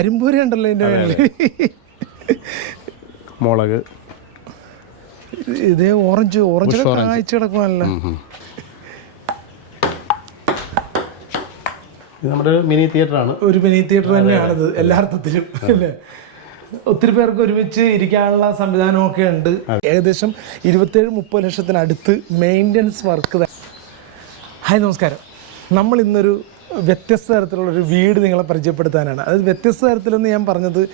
കരിമ്പൂര ഉണ്ടല്ലോ എന്റെ മുളക്. ഇതേ ഓറഞ്ച് ഓറഞ്ച് കാഴ്ച കിടക്കുവാനല്ല നമ്മുടെ മിനി തിയേറ്റർ ആണ് ഒരു മിനി തിയേറ്റർ തന്നെയാണിത് എല്ലാ അർത്ഥത്തിലും അല്ലേ? ഒത്തിരി പേർക്ക് ഒരുമിച്ച് ഇരിക്കാനുള്ള സംവിധാനമൊക്കെ ഉണ്ട്. ഏകദേശം ഇരുപത്തേഴ് മുപ്പത് ലക്ഷത്തിനടുത്ത് മെയിന്റനൻസ് വർക്ക് ഹായ് നമസ്കാരം. നമ്മൾ ഇന്നൊരു വ്യത്യസ്ത തരത്തിലുള്ള ഒരു വീട് നിങ്ങളെ പരിചയപ്പെടുത്താനാണ്. അത് വ്യത്യസ്ത തരത്തിലെന്ന് ഞാൻ പറഞ്ഞത്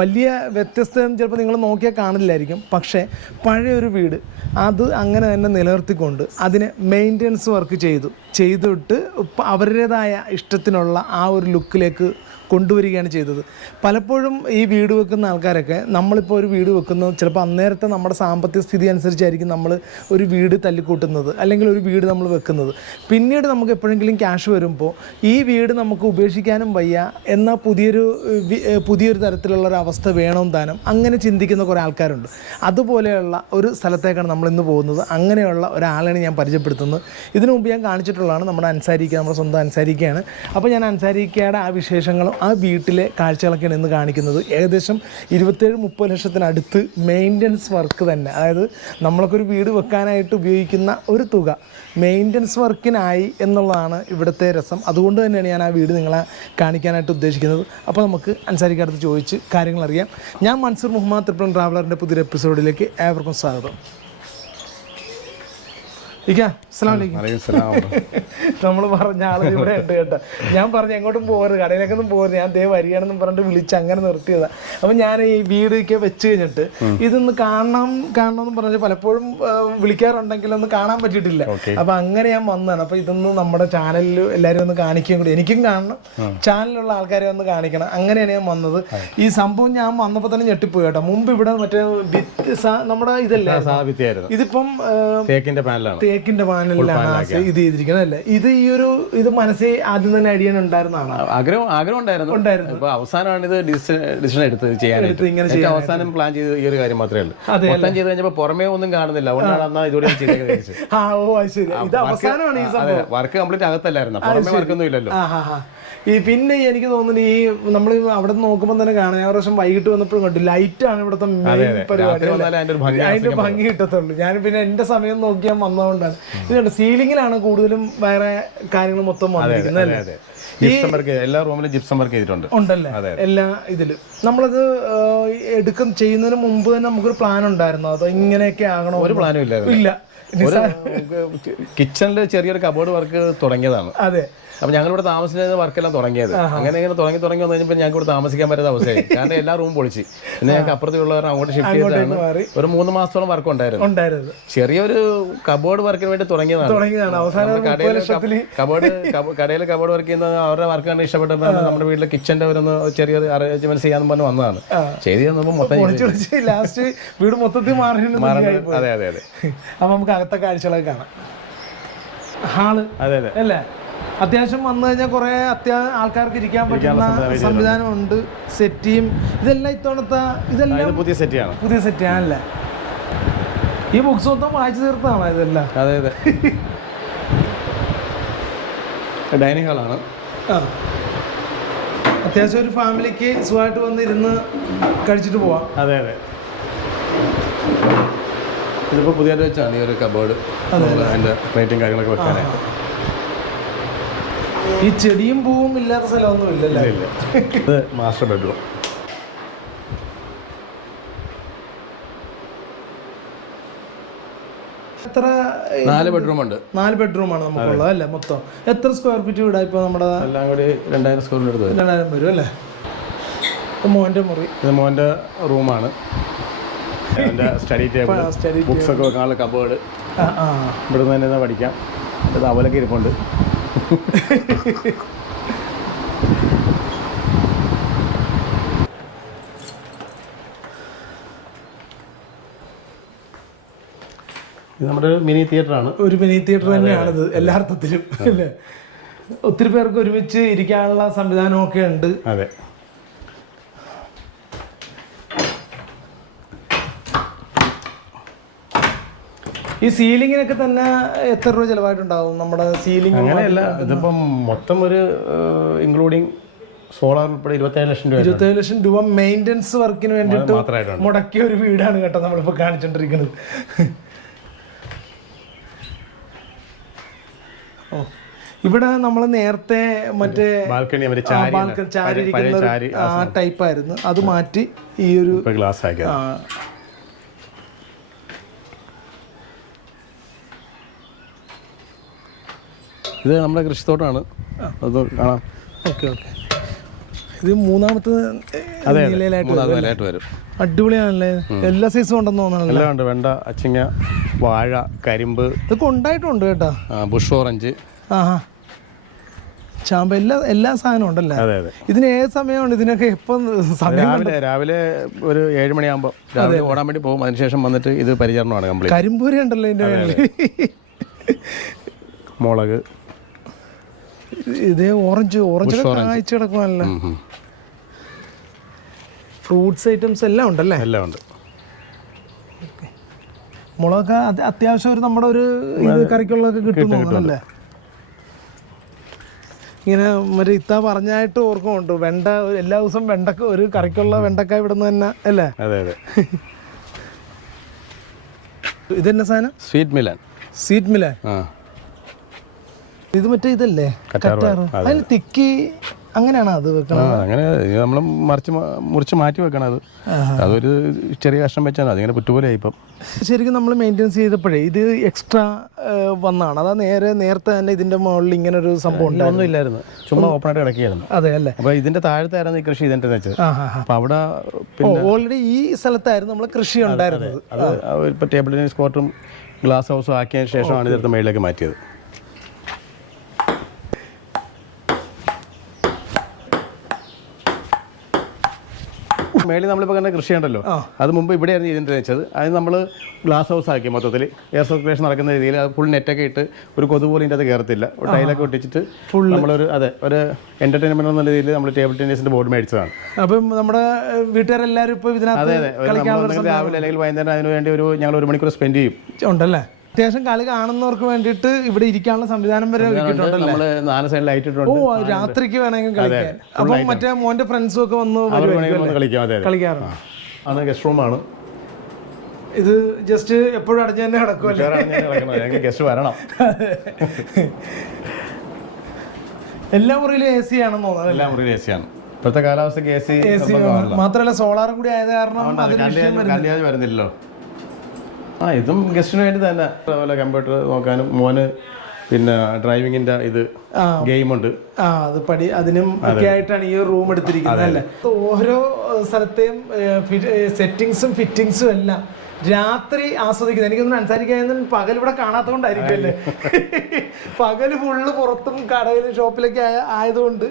വലിയ വ്യത്യസ്ത ചിലപ്പോൾ നിങ്ങൾ നോക്കിയാൽ കാണില്ലായിരിക്കും. പക്ഷേ പഴയൊരു വീട് അത് അങ്ങനെ തന്നെ നിലനിർത്തിക്കൊണ്ട് അതിന് മെയിന്റനൻസ് വർക്ക് ചെയ്തു. ചെയ്തിട്ട് അവരുടേതായ ഇഷ്ടത്തിനുള്ള ആ ഒരു ലുക്കിലേക്ക് കൊണ്ടുവരികയാണ് ചെയ്തത്. പലപ്പോഴും ഈ വീട് വെക്കുന്ന ആൾക്കാരൊക്കെ നമ്മളിപ്പോൾ ഒരു വീട് വെക്കുന്നത് ചിലപ്പോൾ അന്നേരത്തെ നമ്മുടെ സാമ്പത്തിക സ്ഥിതി അനുസരിച്ചായിരിക്കും നമ്മൾ ഒരു വീട് തല്ലിക്കൂട്ടുന്നത് അല്ലെങ്കിൽ ഒരു വീട് നമ്മൾ വെക്കുന്നത്. പിന്നീട് നമുക്ക് എപ്പോഴെങ്കിലും ക്യാഷ് വരുമ്പോൾ ഈ വീട് നമുക്ക് ഉപേക്ഷിക്കാനും വയ്യ എന്നാൽ പുതിയൊരു പുതിയൊരു തരത്തിലുള്ള ഒരു അവസ്ഥ വേണം താനും അങ്ങനെ ചിന്തിക്കുന്ന കുറേ ആൾക്കാരുണ്ട്. അതുപോലെയുള്ള ഒരു സ്ഥലത്തേക്കാണ് നമ്മൾ ഇന്ന് പോകുന്നത്. അങ്ങനെയുള്ള ഒരാളെയാണ് ഞാൻ പരിചയപ്പെടുത്തുന്നത് ഇതിനു മുമ്പ് ഞാൻ കാണിച്ചിട്ടുള്ളതാണ് നമ്മുടെ അൻസാരിക്ക നമ്മുടെ സ്വന്തം അൻസാരിക്കയാണ്. അപ്പോൾ ഞാൻ അൻസാരിക്കയുടെ ആ വിശേഷങ്ങളും ആ വീട്ടിലെ കാഴ്ചകളൊക്കെയാണ് ഇന്ന് കാണിക്കുന്നത്. ഏകദേശം ഇരുപത്തേഴ് മുപ്പത് ലക്ഷത്തിനടുത്ത് മെയിന്റനൻസ് വർക്ക് തന്നെ. അതായത് നമ്മളൊക്കെ ഒരു വീട് വെക്കാനായിട്ട് ഉപയോഗിക്കുന്ന ഒരു തുക മെയിന്റനൻസ് വർക്കിനായി എന്നുള്ളതാണ് ഇവിടുത്തെ രസം. അതുകൊണ്ട് തന്നെയാണ് ഞാൻ ആ വീട് നിങ്ങളെ കാണിക്കാനായിട്ട് ഉദ്ദേശിക്കുന്നത്. അപ്പോൾ നമുക്ക് അൻസാരിക്കടുത്ത് ചോദിച്ച് കാര്യങ്ങൾ അറിയാം. ഞാൻ മൻസൂർ മുഹമ്മദ് ട്രിപ്പിൾ ട്രാവലറിന്റെ പുതിയൊരു എപ്പിസോഡിലേക്ക് ഏവർക്കും സ്വാഗതം. നമ്മൾ പറഞ്ഞ ആൾ ഇവിടെ ഉണ്ട് കേട്ടോ. ഞാൻ പറഞ്ഞു എങ്ങോട്ടും പോകരുത് കടയിലേക്കൊന്നും പോകരുത്. ഞാൻ ദേ വരികയാണെന്നും പറഞ്ഞിട്ട് വിളിച്ച് അങ്ങനെ നിർത്തിയതാ. അപ്പൊ ഞാൻ ഈ വീടൊക്കെ വെച്ച് കഴിഞ്ഞിട്ട് ഇതൊന്ന് കാണണം കാണണം എന്ന് പറഞ്ഞാൽ പലപ്പോഴും വിളിക്കാറുണ്ടെങ്കിൽ ഒന്ന് കാണാൻ പറ്റിയിട്ടില്ല. അപ്പൊ അങ്ങനെ ഞാൻ വന്നതാണ്. അപ്പൊ ഇതൊന്ന് നമ്മുടെ ചാനലിൽ എല്ലാവരും ഒന്ന് കാണിക്കുകയും കൂടി. എനിക്കും കാണണം. ചാനലിലുള്ള ആൾക്കാരെ ഒന്ന് കാണിക്കണം. അങ്ങനെയാണ് ഞാൻ വന്നത്. ഈ സംഭവം ഞാൻ വന്നപ്പോൾ തന്നെ ഞെട്ടിപ്പോയി കേട്ടോ. മുമ്പ് ഇവിടെ മറ്റേ നമ്മുടെ ഇതല്ലേ? ഇതിപ്പം തേക്കിന്റെ പാനലാണ്. തേക്കിന്റെ പാനലിലാണ് ഇത് ചെയ്തിരിക്കുന്നത് അല്ലേ? ഇത് ഈ ഒരു ഇത് മനസ്സിൽ ആദ്യം തന്നെ ഐഡിയ ഉണ്ടായിരുന്നതാണ് ആഗ്രഹം ആഗ്രഹം ഉണ്ടായിരുന്നു. ഉണ്ടായിരുന്നു. ഇപ്പൊ അവസാനമാണ് ഇത് ഡിസിഷൻ എടുത്തത് ചെയ്യാനായിട്ട്. ഇങ്ങനെ അവസാനം പ്ലാൻ ചെയ്ത് ഈ ഒരു കാര്യം മാത്രമേ ഉള്ളൂ. അതെ മൊത്തം ചെയ്ത് കഴിഞ്ഞപ്പോ പുറമേ ഒന്നും കാണുന്നില്ല. അതുകൊണ്ടാണ് അന്നാ ഇതോടെ ചെയ്തത് വർക്ക് കംപ്ലീറ്റ് അകത്തല്ലായിരുന്നു? പുറമേ വർക്കൊന്നും ഇല്ലല്ലോ. ഈ പിന്നെ എനിക്ക് തോന്നുന്നു ഈ നമ്മൾ അവിടെ നോക്കുമ്പോൾ തന്നെ കാണാം. ഞാൻ പ്രാവശ്യം വൈകിട്ട് വന്നപ്പോഴും കണ്ടു. ലൈറ്റ് ആണ് ഇവിടുത്തെ മെയിൻ പരിപാടി അതിന്റെ ഭംഗി കിട്ടത്തുള്ളൂ. ഞാൻ പിന്നെ എന്റെ സമയം നോക്കിയാൽ വന്നതുകൊണ്ടാണ്. ഇതുണ്ട് സീലിംഗിലാണ് കൂടുതലും വേറെ കാര്യങ്ങൾ മൊത്തം വന്നിരിക്കുന്നത് അല്ലേ? ജിപ്സം വർക്ക് എല്ലാ റൂമിലും ജിപ്സം വർക്ക് ചെയ്തിട്ടുണ്ട്. ഉണ്ടല്ലേ? എല്ലാ ഇതിലും. നമ്മളത് എടുക്കും ചെയ്യുന്നതിന് മുമ്പ് തന്നെ നമുക്കൊരു പ്ലാൻ ഉണ്ടായിരുന്നു അത് ഇങ്ങനെയൊക്കെ ആകണോ? ഒരു പ്ലാനും ഇല്ലായിരുന്നു. ഇല്ല. ഒരു കിച്ചണിൽ ചെറിയൊരു കബോർഡ് വർക്ക് തുടങ്ങിയതാണ്. അതെ. അപ്പൊ ഞങ്ങൾ ഇവിടെ താമസിച്ചിരുന്ന വർക്കെല്ലാം തുടങ്ങിയത്. അങ്ങനെ ഇങ്ങനെ തുടങ്ങി തുടങ്ങി വന്നു കഴിഞ്ഞപ്പോൾ ഞങ്ങൾക്ക് ഇവിടെ താമസിക്കാൻ പറ്റാത്ത അവസ്ഥയായി. കാരണം എല്ലാ റൂം പൊളിച്ച്. പിന്നെ ഞങ്ങൾക്ക് അപ്പുറത്തുള്ളവർ അങ്ങോട്ട് ഷിഫ്റ്റ് ചെയ്തതാണ് ഒരു മൂന്ന് മാസത്തോളം വർക്ക് ഉണ്ടായിരുന്നു ചെറിയൊരു കബോർഡ് വർക്കിന് വേണ്ടി തുടങ്ങിയതാണ്. കടയിൽ കബോർഡ് കടയിൽ കബോർഡ് വർക്ക് ചെയ്യുന്നത് അവരുടെ വർക്ക് കണ്ട് ഇഷ്ടപ്പെട്ടപ്പോൾ നമ്മുടെ വീട്ടിലെ കിച്ചന്റെ ഒരു ചെറിയ അറേഞ്ച്മെന്റ് ചെയ്യാന്ന് പറഞ്ഞ് വന്നതാണ്. ചെയ്ത് മൊത്തം ലാസ്റ്റ് വീട് മൊത്തത്തിൽ മാറി അതെ അതെ അതെ. അപ്പൊ നമുക്ക് അകത്തെ കാഴ്ചകളൊക്കെ കാണാം. ഹാൾ. അതെ അതെ. അല്ലേ? അത്യാവശ്യം വന്നു കഴിഞ്ഞാൽ കുറെ അത്യാവശ്യം ആൾക്കാർക്ക് ഇരിക്കാൻ പറ്റുന്ന സംവിധാനം ഉണ്ട് സെറ്റിയും ഇതെല്ലാം ഇത്തവണത്തെ ഇതെല്ലാം പുതിയ സെറ്റിയാണ് പുതിയ സെറ്റിയാണല്ലേ ഈ ബുക്സ് മൊത്തം വായിച്ചു തീർത്താണോ ഇതെല്ലാം? അതെ അതെ. ഡൈനിങ് ഹാളാണ് ആ. അത്യാവശ്യം ഒരു ഫാമിലിക്ക് സുഖമായിട്ട് വന്ന് ഇരുന്ന് കഴിച്ചിട്ട് പോവാം. അതെ അതെ. ഇതിപ്പോൾ പുതിയതായിട്ട് വെച്ചാണ് ഈ ഒരു കബോർഡ് അതിന്റെ പ്ലേറ്റും കാര്യങ്ങളൊക്കെ വെക്കാൻ ഈ ചെടിയും പൂവും ഇല്ലാത്ത സ്ഥലമൊന്നും ഇല്ലല്ലേ ഇല്ല. ഇത് മാസ്റ്റർ ബെഡ്റൂം എത്ര നാല് ബെഡ്റൂം ഉണ്ട്. നാല് ബെഡ്റൂമാണ് നമുക്കുള്ളത് അല്ലേ മൊത്തം? എത്ര സ്ക്വയർ ഫീറ്റ് വീടാ ഇപ്പോൾ നമ്മുടെ എല്ലാം കൂടി രണ്ടായിരം സ്ക്വയർ അടുത്ത് വരും. രണ്ടായിരം വരും അല്ലേ? ഇത് മോന്റെ മുറി. ഇത് മോന്റെ റൂമാണ് എന്റെ സ്റ്റഡി ടേബിൾ സ്റ്റഡി ബുക്സ് ഒക്കെ വെക്കാനുള്ള കബോർഡ് ആ ആ. ഇവിടെ നിന്ന് തന്നെ പഠിക്കാം. ഇത് അവലൊക്കെ ഇരിപ്പുണ്ട്. നമ്മുടെ മിനി തിയേറ്ററാണ്. ഒരു മിനി തിയേറ്റർ തന്നെയാണിത് എല്ലാ അർത്ഥത്തിലും അല്ലേ? ഒത്തിരി പേർക്ക് ഒരുമിച്ച് ഇരിക്കാനുള്ള സംവിധാനമൊക്കെ ഉണ്ട്. അതെ. ഈ സീലിങ്ങിനൊക്കെ തന്നെ എത്ര രൂപ ചിലവായിട്ടുണ്ടാവും? നമ്മുടെ സീലിംഗ് അങ്ങനെയല്ല ഇതിപ്പം മൊത്തം ഒരു ഇൻക്ലൂഡിങ് സോളാർ ഉൾപ്പെടെ ഇരുപത്തേഴ് ലക്ഷം രൂപ ഇരുപത്തേഴ് ലക്ഷം രൂപ മെയിന്റെനൻസ് വർക്കിന് വേണ്ടിയിട്ട് മുടക്കിയ ഒരു വീടാണ് കേട്ടോ നമ്മളിപ്പോൾ കാണിച്ചുകൊണ്ടിരിക്കുന്നത് ഇവിടെ നമ്മൾ നേരത്തെ മറ്റേ ബാൽക്കണി അവർ ചാരി ഇരിക്കുന്ന ആ ടൈപ്പായിരുന്നു അത് മാറ്റി ഈ ഒരു ഗ്ലാസ് ആക്കിയത് ആ, ഇത് നമ്മുടെ കൃഷിത്തോട്ടാണ്. അത് കാണാം. Okay okay. ഇത് മൂന്നാമത്തെ അതെ നിലയിലായിട്ട് വരും. അടിപൊളിയാണല്ലേ? എല്ലാ സൈസും ഉണ്ടെന്ന് തോന്നുന്നു എല്ലാം ഉണ്ട്. വെണ്ട അച്ചിങ്ങ വാഴ കരിമ്പ്. ഇതൊക്കെ ഉണ്ടായിട്ടുണ്ട് കേട്ടോ. ആ, ബുഷ് ഓറഞ്ച് ആഹാ. ചാമ്പ എല്ലാ എല്ലാ സാധനവും ഉണ്ടല്ലേ? അതെ അതെ. ഇതിന് ഏത് സമയമാണ് ഇതിനൊക്കെ എപ്പം സമയം രാവിലെ രാവിലെ ഒരു ഏഴ് മണിയാകുമ്പോൾ രാവിലെ ഓടാൻ വേണ്ടി പോകും. അതിനുശേഷം വന്നിട്ട് ഇത് പരിചരണമാണ് കംപ്ലീറ്റ് കരിമ്പൂരി ഉണ്ടല്ലോ ഇതിന്റെ മേളിൽ മുളക്. ഇതേ ഓറഞ്ച് ഓറഞ്ച് കാഴ്ച ഉം. ഫ്രൂട്ട്സ് ഐറ്റംസ് എല്ലാം ഉണ്ടല്ലേ? എല്ലാം ഉണ്ട്. മുളകൊക്കെ അത് അത്യാവശ്യം ഒരു നമ്മുടെ ഒരു ഇത് കറിക്കുള്ളതൊക്കെ കിട്ടും തോന്നണല്ലേ ഇങ്ങനെ മറ്റേ ഇത്ത പറഞ്ഞായിട്ട് ഓർക്കുന്നുണ്ട്. വെണ്ട എല്ലാ ദിവസവും വെണ്ടക്ക ഒരു കറിക്കുള്ള വെണ്ടക്ക ഇവിടുന്ന് തന്നെ അല്ലേ? അതെ അതെ. ഇതെന്നെ സാധനം? സ്വീറ്റ് മിലൻ. സ്വീറ്റ് മില ആ. ഇത് മറ്റേ ഇതല്ലേ? കറ്റാറ് അതിന് തിക്കി അങ്ങനെയാണോ അത് വെക്കണം അങ്ങനെ നമ്മൾ മറിച്ച് മുറിച്ച് മാറ്റി വെക്കണം അത് അതൊരു ചെറിയ കഷ്ണം വെച്ചാൽ അതിങ്ങനെ പുറ്റുപോലെ ഇപ്പം. ശരിക്കും നമ്മൾ മെയിന്റെയിൻസ് ചെയ്തപ്പോഴേ ഇത് എക്സ്ട്രാ വന്നാണ്. അതാ നേരെ നേരത്തെ തന്നെ ഇതിന്റെ മുകളിൽ ഇങ്ങനെ ഒരു സംഭവം ഒന്നും ഇല്ലായിരുന്നു. ചുമ്മാ ഓപ്പൺ ആയിട്ട് കിടക്കുകയായിരുന്നു. അതെ അല്ലേ? അപ്പൊ ഇതിന്റെ താഴത്തായിരുന്നു ഈ കൃഷി ഇതിന്റെ വെച്ചത്? ഹാ അപ്പോൾ അവിടെ ഓൾറെഡി ഈ സ്ഥലത്തായിരുന്നു നമ്മൾ കൃഷി ഉണ്ടായിരുന്നത്. അത് ഇപ്പോൾ ടേബിൾ ടെന്നീസ് കോർട്ടും ഗ്ലാസ് ഹൗസും ആക്കിയതിന് ശേഷമാണ് ഇതിന്റെ മേളിലേക്ക് മാറ്റിയത്. മേളിൽ നമ്മളിപ്പോൾ കണ്ട കൃഷിയുണ്ടല്ലോ. അത് മുമ്പ് ഇവിടെയായിരുന്നു ഇതിന്റെ വെച്ചത്. അത് നമ്മൾ ഗ്ലാസ് ഹൗസ് ആക്കി മൊത്തത്തിൽ എയർ സർക്കുലേഷൻ നടക്കുന്ന രീതിയിൽ അത് ഫുൾ നെറ്റൊക്കെ ഇട്ട് ഒരു കൊതു പോലും ഇതിന്റെ അത് കയറത്തില്ല ടൈലൊക്കെ ഒട്ടിച്ചിട്ട് ഫുൾ നമ്മളൊരു അതെ ഒരു എന്റർടൈൻമെന്റ് എന്ന രീതിയിൽ നമ്മൾ ടേബിൾ ടെന്നീസിന്റെ ബോർഡ് മേടിച്ചതാണ്. അപ്പം നമ്മുടെ വീട്ടുകാരെല്ലാവരും ഇപ്പോൾ ഇപ്പൊ ഇതിനകത്ത് അതെ അതെ. രാവിലെ അല്ലെങ്കിൽ വൈകുന്നേരം അതിന് വേണ്ടി ഒരു ഞങ്ങൾ ഒരു മണിക്കൂർ സ്പെൻഡ് ചെയ്യും. ഉണ്ടല്ലേ? അത്യാവശ്യം കളി കാണുന്നവർക്ക് വേണ്ടിയിട്ട് ഇവിടെ ഇരിക്കാനുള്ള സംവിധാനം വരെ നാല് സൈഡ് ലൈറ്റ് ഇട്ടിട്ടുണ്ട്. ഓ രാത്രിക്ക് വേണമെങ്കിൽ കളിക്കാൻ. അപ്പം മറ്റേ മോന്റെ ഫ്രണ്ട്സും ഒക്കെ വന്ന് കളിക്കാം. കളിക്കാറുണ്ട്. ആണ് ഗസ്റ്റ് ആണ്. ഇത് ജസ്റ്റ് എപ്പോഴും അടഞ്ഞു തന്നെ കിടക്കുമല്ലേ ഗസ്റ്റ് വരണം. എല്ലാ മുറിയിലും എ സി ആണെന്ന് തോന്നുന്നത് എല്ലാം മുറിയിലും എ ആണ്. ഇപ്പോഴത്തെ കാലാവസ്ഥ എ സി മാത്രമല്ല സോളാറും കൂടി ആയത് കാരണം വരുന്നില്ലല്ലോ ആ ഇതും ഗസ്റ്റിന് വേണ്ടി തന്നെ. അതുപോലെ കമ്പ്യൂട്ടർ നോക്കാനും മോന് പിന്നെ ഡ്രൈവിങ്ങിന്റെ ഇത് ഗെയിമുണ്ട് ആ അത് പടി അതിനും ഒക്കെ ആയിട്ടാണ് ഈ റൂം എടുത്തിരിക്കുന്നത് അല്ലേ? ഓരോ സ്ഥലത്തെയും സെറ്റിങ്സും ഫിറ്റിങ്സും എല്ലാം രാത്രി ആസ്വദിക്കുന്നത്. എനിക്കൊന്നും സംസാരിക്കാൻ പകൽ ഇവിടെ കാണാത്തതുകൊണ്ടായിരിക്കും അല്ലേ പകൽ ഫുള്ള് പുറത്തും കടയിലും ഷോപ്പിലൊക്കെ ആയ- ആയതുകൊണ്ട്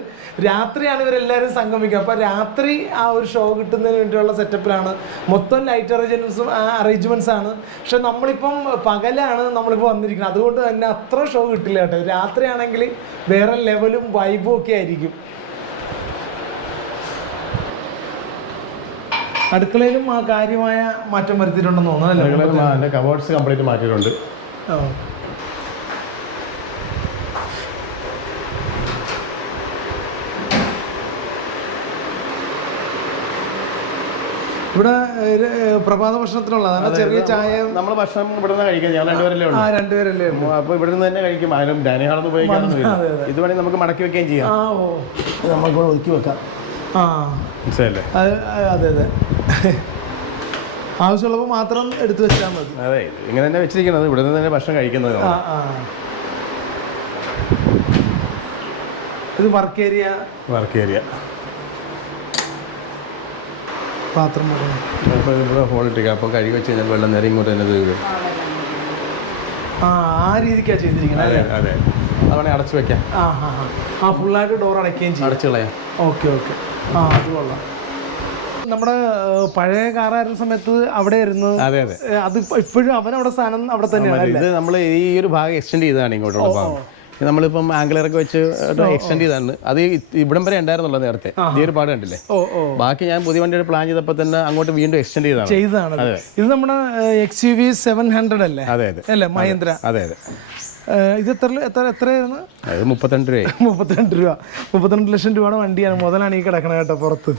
രാത്രിയാണ് ഇവരെല്ലാവരും സംഗമിക്കുക. അപ്പോൾ രാത്രി ആ ഒരു ഷോ കിട്ടുന്നതിന് വേണ്ടിയുള്ള സെറ്റപ്പിലാണ് മൊത്തം ലൈറ്റ് അറേഞ്ച്മെന്റ്സും അറേഞ്ച്മെന്റ്സ് ആണ്. പക്ഷെ നമ്മളിപ്പം പകലാണ് നമ്മളിപ്പോൾ വന്നിരിക്കുന്നത്. അതുകൊണ്ട് തന്നെ അത്ര ഷോ കിട്ടില്ല കേട്ടോ. രാത്രിയാണെങ്കിൽ വേറെ ലെവലും വൈബും ഒക്കെ ആയിരിക്കും. അടുക്കളയിലും ആ കാര്യമായ മാറ്റം വരുത്തിയിട്ടുണ്ടെന്ന് തോന്നുന്നു അല്ലേ? കവേർഡ്സ് കംപ്ലീറ്റ് മാറ്റിയിട്ടുണ്ട്. ഇവിടെ പ്രഭാത ഭക്ഷണത്തിനുള്ളതാണ് ചെറിയ ചായ നമ്മൾ ഭക്ഷണം ഇവിടെ നിന്ന് കഴിക്കാം ഞങ്ങൾ രണ്ടുപേരല്ലേ ഉള്ളൂ. രണ്ടുപേരല്ലേ ഉള്ളൂ. അപ്പൊ ഇവിടെ നിന്ന് തന്നെ കഴിക്കും. അതിനും ഡൈനിങ് ഹാളൊന്നും ഉപയോഗിക്കാനൊന്നുമില്ല ഇത് വേണമെങ്കിൽ നമുക്ക് മടക്കി വെക്കുകയും ചെയ്യാം. നമുക്ക് ഒതുക്കി വെക്കാം. ആ. മനസ്സിലല്ലേ അത് അതെ അതെ. ആവശ്യമുള്ളപ്പോൾ മാത്രം എടുത്തു വെച്ചാൽ മതി. അതെ ഇത് ഇങ്ങനെ തന്നെ വെച്ചിരിക്കുന്നത്. ഇവിടെ നിന്ന് തന്നെ ഭക്ഷണം കഴിക്കുന്നത് ആ ആ. ഇത് വർക്ക് ഏരിയ വർക്ക് ഏരിയ പാത്രം വെക്കണം. അപ്പോൾ ഇവിടെ ഹോളിട്ടിരിക്കുക അപ്പോൾ കഴുകി വെച്ച് കഴിഞ്ഞാൽ വെള്ളം നേരെ ഇങ്ങോട്ട് തന്നെ ഇത് വരും ആ ആ രീതിക്കാണ് ചെയ്തിരിക്കുന്നത് അതെ അതെ. അതവിടെ അടച്ചു വെക്കാം. ആ ആ ഹാ. ആ ഫുള്ളായിട്ട് ഡോർ അടയ്ക്കുകയും ചെയ്യും. അടച്ചു കളയാം. Okay okay. ആ അത് കൊള്ളാം. നമ്മുടെ പഴയ കാറായിരുന്ന സമയത്ത് അവിടെ ആയിരുന്നു. അതെ അതെ. അത് ഇപ്പ- ഇപ്പോഴും അവനവിടെ സ്ഥാനം അവിടെ തന്നെയാണ് ഇത് നമ്മൾ ഈ ഒരു ഭാഗം എക്സ്റ്റെൻഡ് ചെയ്തതാണ് ഇങ്ങോട്ടുള്ള ഭാഗം. നമ്മളിപ്പം ആംഗിളറൊക്കെ വെച്ച് എക്സ്റ്റെൻഡ് ചെയ്താണ്. അത് ഇവിടം വരെ ഉണ്ടായിരുന്നല്ലോ നേരത്തെ. ഈ ഒരു പാട് കണ്ടില്ലേ? ബാക്കി ഞാൻ പുതിയ വണ്ടിയുടെ പ്ലാൻ ചെയ്തപ്പോൾ തന്നെ അങ്ങോട്ട് വീണ്ടും എക്സ്റ്റെൻഡ് ചെയ്താണ് ചെയ്തതാണ് ഇത് നമ്മുടെ X U V seven hundred അല്ലേ? അതെ അതെ. അല്ലേ മഹേന്ദ്ര? അതെ അതെ. ഇത് എത്ര എത്ര എത്രയായിരുന്നു? മുപ്പത്തിരണ്ട് രൂപ മുപ്പത്തിരണ്ട് രൂപ. മുപ്പത്തിരണ്ട് ലക്ഷം രൂപയുടെ വണ്ടിയാണ്. മുതലാണ് ഈ കിടക്കണ കേട്ടോ പുറത്ത്.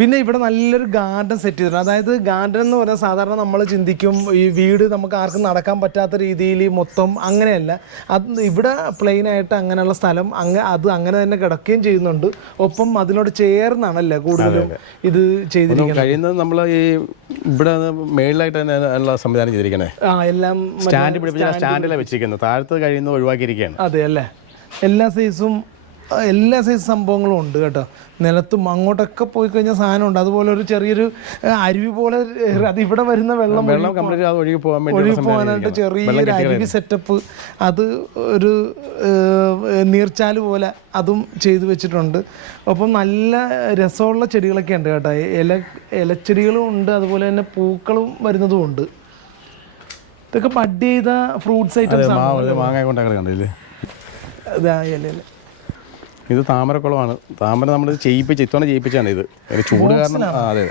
പിന്നെ ഇവിടെ നല്ലൊരു ഗാർഡൻ സെറ്റ് ചെയ്തിട്ടുണ്ട്. അതായത് ഗാർഡൻ എന്ന് പറഞ്ഞാൽ സാധാരണ നമ്മൾ ചിന്തിക്കും ഈ വീട് നമുക്ക് ആർക്കും നടക്കാൻ പറ്റാത്ത രീതിയിൽ മൊത്തം അങ്ങനെയല്ല. അത് ഇവിടെ പ്ലെയിനായിട്ട് അങ്ങനെയുള്ള സ്ഥലം അങ്ങ് അത് അങ്ങനെ തന്നെ കിടക്കുകയും ചെയ്യുന്നുണ്ട്. ഒപ്പം അതിനോട് ചേർന്നാണല്ലേ കൂടുതലും ഇത് ചെയ്തിരിക്കുന്നത്? കഴിയുന്നത് നമ്മൾ ഈ ഇവിടെ മേളിലായിട്ട് തന്നെ സംവിധാനം ചെയ്തിരിക്കണേ. ആ എല്ലാം സ്റ്റാൻഡ് പിടിപ്പിച്ച സ്റ്റാൻഡിലാണ് വെച്ചിരിക്കുന്നത്. താഴത്ത് കഴിയുന്നത് ഒഴിവാക്കിയിരിക്കുകയാണ്. അതെ അല്ലേ? എല്ലാ സൈസും എല്ലാ സൈസ് സംഭവങ്ങളും ഉണ്ട് കേട്ടോ. നിലത്തും അങ്ങോട്ടൊക്കെ പോയി കഴിഞ്ഞാൽ സാധനമുണ്ട് അതുപോലെ ഒരു ചെറിയൊരു അരുവി പോലെ അത് ഇവിടെ വരുന്ന വെള്ളം ഒഴുകി പോകാനായിട്ട് ചെറിയൊരു അരുവി സെറ്റപ്പ് അത് ഒരു നീർച്ചാൽ പോലെ അതും ചെയ്തു വെച്ചിട്ടുണ്ട്. ഒപ്പം നല്ല രസമുള്ള ചെടികളൊക്കെ ഉണ്ട് കേട്ടോ. ഇല ഇലച്ചെടികളും ഉണ്ട്. അതുപോലെ തന്നെ പൂക്കളും വരുന്നതും ഉണ്ട്. ഇതൊക്കെ പഡ് ചെയ്ത ഫ്രൂട്ട്സ് ഐറ്റംസ് മാങ്ങ കൊണ്ടൊക്കെ കണ്ടില്ലേ? ഇതാ ഇലയിൽ. ഇത് താമരക്കുളമാണ്. താമര നമ്മൾ ചെയ്യിപ്പിച്ച് ഇത്തവണ ചെയ്യിപ്പിച്ചാണ് ഇത്. ചൂട് കാരണം അതെ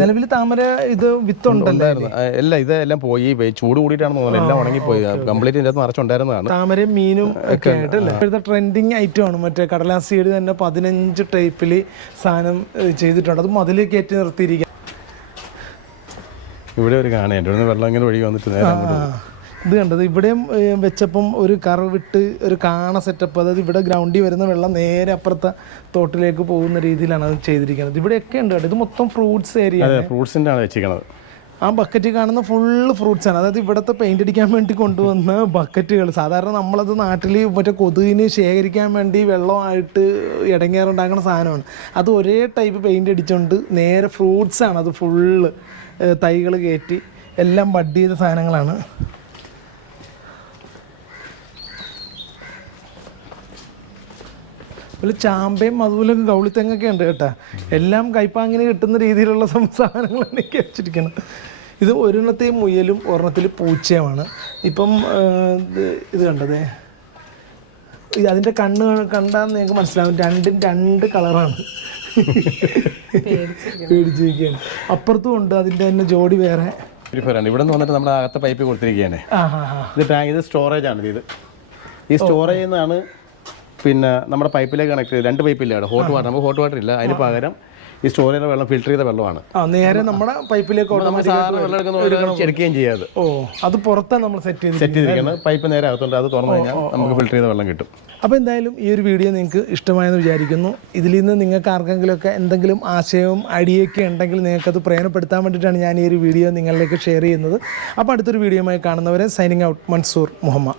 നിലവിൽ താമര ഇത് വിത്തുണ്ടല്ലോ? അല്ല ഇത് എല്ലാം ഇതെല്ലാം പോയി. ചൂട് കൂടിയിട്ടാണ് തോന്നുന്നത് എല്ലാം ഉണങ്ങിപ്പോയി. കംപ്ലീറ്റ് ഇതിന്റെ അകത്ത് നിറച്ചുണ്ടായിരുന്നതാണ്. താമരയും മീനും ഒക്കെ ആയിട്ട് ഇപ്പോഴത്തെ ട്രെൻഡിങ് ഐറ്റം ആണ്. മറ്റേ കടലാസ് സീഡ് തന്നെ പതിനഞ്ച് ടൈപ്പിൽ സാധനം ചെയ്തിട്ടുണ്ട്. അത് മതിൽ കയറ്റി നിർത്തിയിരിക്കുക ഇവിടെ ഒരു കാണുന്നുണ്ട് എന്റെ വെള്ളം ഇങ്ങനെ വഴി വന്നിട്ട് നേരെ. ഇത് കണ്ടത്. ഇവിടെയും വെച്ചപ്പം ഒരു കറവിട്ട് ഒരു കാണ സെറ്റപ്പ് അതായത് ഇവിടെ ഗ്രൗണ്ടിൽ വരുന്ന വെള്ളം നേരെ അപ്പുറത്തെ തോട്ടിലേക്ക് പോകുന്ന രീതിയിലാണ് അത് ചെയ്തിരിക്കുന്നത്. ഇവിടെയൊക്കെ ഉണ്ട് കേട്ടോ. ഇത് മൊത്തം ഫ്രൂട്ട്സ് ഏരിയ ഫ്രൂട്ട്സിന്റെ ആണ്. വെച്ചിരിക്കുന്നത്. ആ ബക്കറ്റ് കാണുന്ന ഫുള്ള് ഫ്രൂട്ട്സ് ആണ്. അതായത് ഇവിടുത്തെ പെയിന്റ് അടിക്കാൻ വേണ്ടി കൊണ്ടുവന്ന ബക്കറ്റുകൾ സാധാരണ നമ്മളത് നാട്ടിൽ മറ്റേ കൊതുകിന് ശേഖരിക്കാൻ വേണ്ടി വെള്ളമായിട്ട് ഇടങ്ങേറുണ്ടാക്കുന്ന സാധനമാണ്. അത് ഒരേ ടൈപ്പ് പെയിന്റ് അടിച്ചുകൊണ്ട് നേരെ ഫ്രൂട്ട്സ് ആണ് അത് ഫുള്ള് തൈകൾ കയറ്റി എല്ലാം ബഡ് ചെയ്ത സാധനങ്ങളാണ്. അതുപോലെ ചാമ്പയും അതുപോലെ കൗളിത്തെങ്ങൊക്കെ ഉണ്ട് കേട്ടോ. എല്ലാം കൈപ്പാങ്ങിന് കിട്ടുന്ന രീതിയിലുള്ള സം- സാധനങ്ങളാണ് എനിക്ക് വെച്ചിരിക്കുന്നത്. ഇത് ഒരെണ്ണത്തെയും മുയലും ഒരെണ്ണത്തിൽ പൂച്ചയുമാണ്. ഇപ്പം ഇത് ഇത് കണ്ടതേ. ഇത് അതിന്റെ കണ്ണ് കണ്ടാന്ന് ഞങ്ങൾക്ക് മനസ്സിലാവും. രണ്ടും രണ്ട് കളറാണ്. പേടിച്ചിരിക്കുകയാണ്. അപ്പുറത്തും ഉണ്ട് അതിന്റെ തന്നെ ജോഡി വേറെ. ആണ്. ഇവിടെ നിന്ന് വന്നിട്ട് നമ്മുടെ അകത്തെ പൈപ്പ് കൊടുത്തിരിക്കുകയാണ്. ഇത് ടാങ്ക് ഇത് സ്റ്റോറേജ് ആണ് ഇത്. ഈ സ്റ്റോറേജിൽ നിന്നാണ് പിന്നെ നമ്മുടെ പൈപ്പിലേക്ക് കണക്ട് ചെയ്ത് രണ്ട് പൈപ്പില്ല ഹോട്ട് വാട്ടർ നമുക്ക് ഹോട്ട് വാട്ടർ ഇല്ല. അതിന് പകരം ഈ സ്റ്റോറേജിലെ വെള്ളം ഫിൽറ്റർ ചെയ്ത വെള്ളമാണ്. നേരെ നമ്മുടെ പൈപ്പിലേക്ക് എടുക്കുകയും ചെയ്യാതെ ഓ അത് പുറത്താണ് നമ്മൾ സെറ്റ് ചെയ്ത് സെറ്റ് ചെയ്തിരിക്കുന്നത്. പൈപ്പ് നേരെ അകത്തുണ്ട് അത് തുറന്നു കഴിഞ്ഞാൽ നമുക്ക് ഫിൽറ്റർ ചെയ്ത വെള്ളം കിട്ടും. അപ്പോൾ എന്തായാലും ഈ ഒരു വീഡിയോ നിങ്ങൾക്ക് ഇഷ്ടമായെന്ന് വിചാരിക്കുന്നു. ഇതിൽ നിന്ന് നിങ്ങൾക്ക് ആർക്കെങ്കിലുമൊക്കെ എന്തെങ്കിലും ആശയവും ഐഡിയയൊക്കെ ഉണ്ടെങ്കിൽ നിങ്ങൾക്കത് പ്രയോജനപ്പെടുത്താൻ വേണ്ടിയിട്ടാണ് ഞാൻ ഈ ഒരു വീഡിയോ നിങ്ങളിലേക്ക് ഷെയർ ചെയ്യുന്നത്. അപ്പോൾ അടുത്തൊരു വീഡിയോയുമായി കാണുന്നവരെ സൈനിങ് ഔട്ട് മൻസൂർ മുഹമ്മ